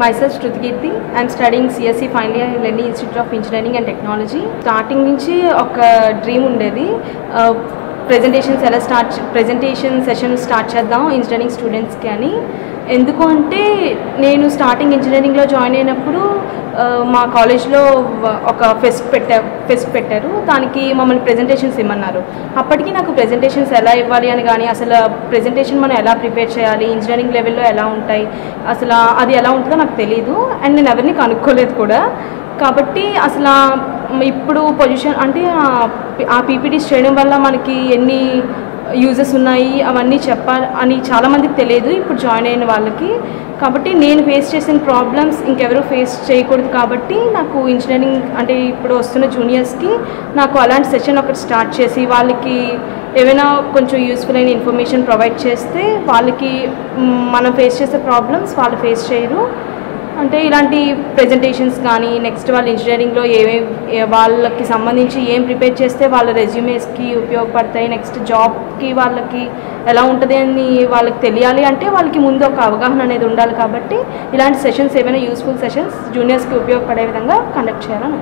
Myself Shrutikirti. I'm studying CSE final year in Delhi Institute of Engineering and Technology. Starting నుంచి ఒక dream ఉండేది. Presentation session start చేద్దాం engineering స్టూడెంట్స్కి అని. ఎందుకు అంటే నేను స్టార్టింగ్ ఇంజనీరింగ్లో జాయిన్ అయినప్పుడు మా కాలేజ్లో ఒక ఫెస్ట్ పెట్టారు. దానికి మమ్మల్ని ప్రెజెంటేషన్స్ ఇమ్మన్నారు. అప్పటికి నాకు ప్రెజెంటేషన్స్ ఎలా ఇవ్వాలి అని కానీ, అసలు ప్రెజెంటేషన్ మనం ఎలా ప్రిపేర్ చేయాలి, ఇంజనీరింగ్ లెవెల్లో ఎలా ఉంటాయి, అసలు అది ఎలా ఉంటుందో నాకు తెలీదు. అండ్ నేను ఎవరిని కనుక్కోలేదు కూడా. కాబట్టి అసలు ఇప్పుడు పొజిషన్ అంటే ఆ పీపీటీస్ చేయడం వల్ల మనకి ఎన్ని యూజెస్ ఉన్నాయి అవన్నీ చెప్పాలి అని చాలామందికి తెలియదు ఇప్పుడు జాయిన్ అయిన వాళ్ళకి. కాబట్టి నేను ఫేస్ చేసిన ప్రాబ్లమ్స్ ఇంకెవరూ ఫేస్ చేయకూడదు. కాబట్టి నాకు ఇంజనీరింగ్ అంటే ఇప్పుడు వస్తున్న జూనియర్స్కి నాకు అలాంటి సెషన్ ఒకటి స్టార్ట్ చేసి వాళ్ళకి ఏమైనా కొంచెం యూస్ఫుల్ అయిన ఇన్ఫర్మేషన్ ప్రొవైడ్ చేస్తే వాళ్ళకి మనం ఫేస్ చేసే ప్రాబ్లమ్స్ వాళ్ళు ఫేస్ చేయరు. అంటే ఇలాంటి ప్రెజెంటేషన్స్ కానీ, నెక్స్ట్ వాళ్ళు ఇంజనీరింగ్లో వాళ్ళకి సంబంధించి ఏం ప్రిపేర్ చేస్తే వాళ్ళ రెజ్యూమేస్కి ఉపయోగపడతాయి, నెక్స్ట్ జాబ్కి వాళ్ళకి ఎలా ఉంటుంది అని వాళ్ళకి తెలియాలి అంటే వాళ్ళకి ముందు ఒక అవగాహన అనేది ఉండాలి. కాబట్టి ఇలాంటి సెషన్స్ ఏమైనా యూస్ఫుల్ సెషన్స్ జూనియర్స్కి ఉపయోగపడే విధంగా కండక్ట్ చేయాలని.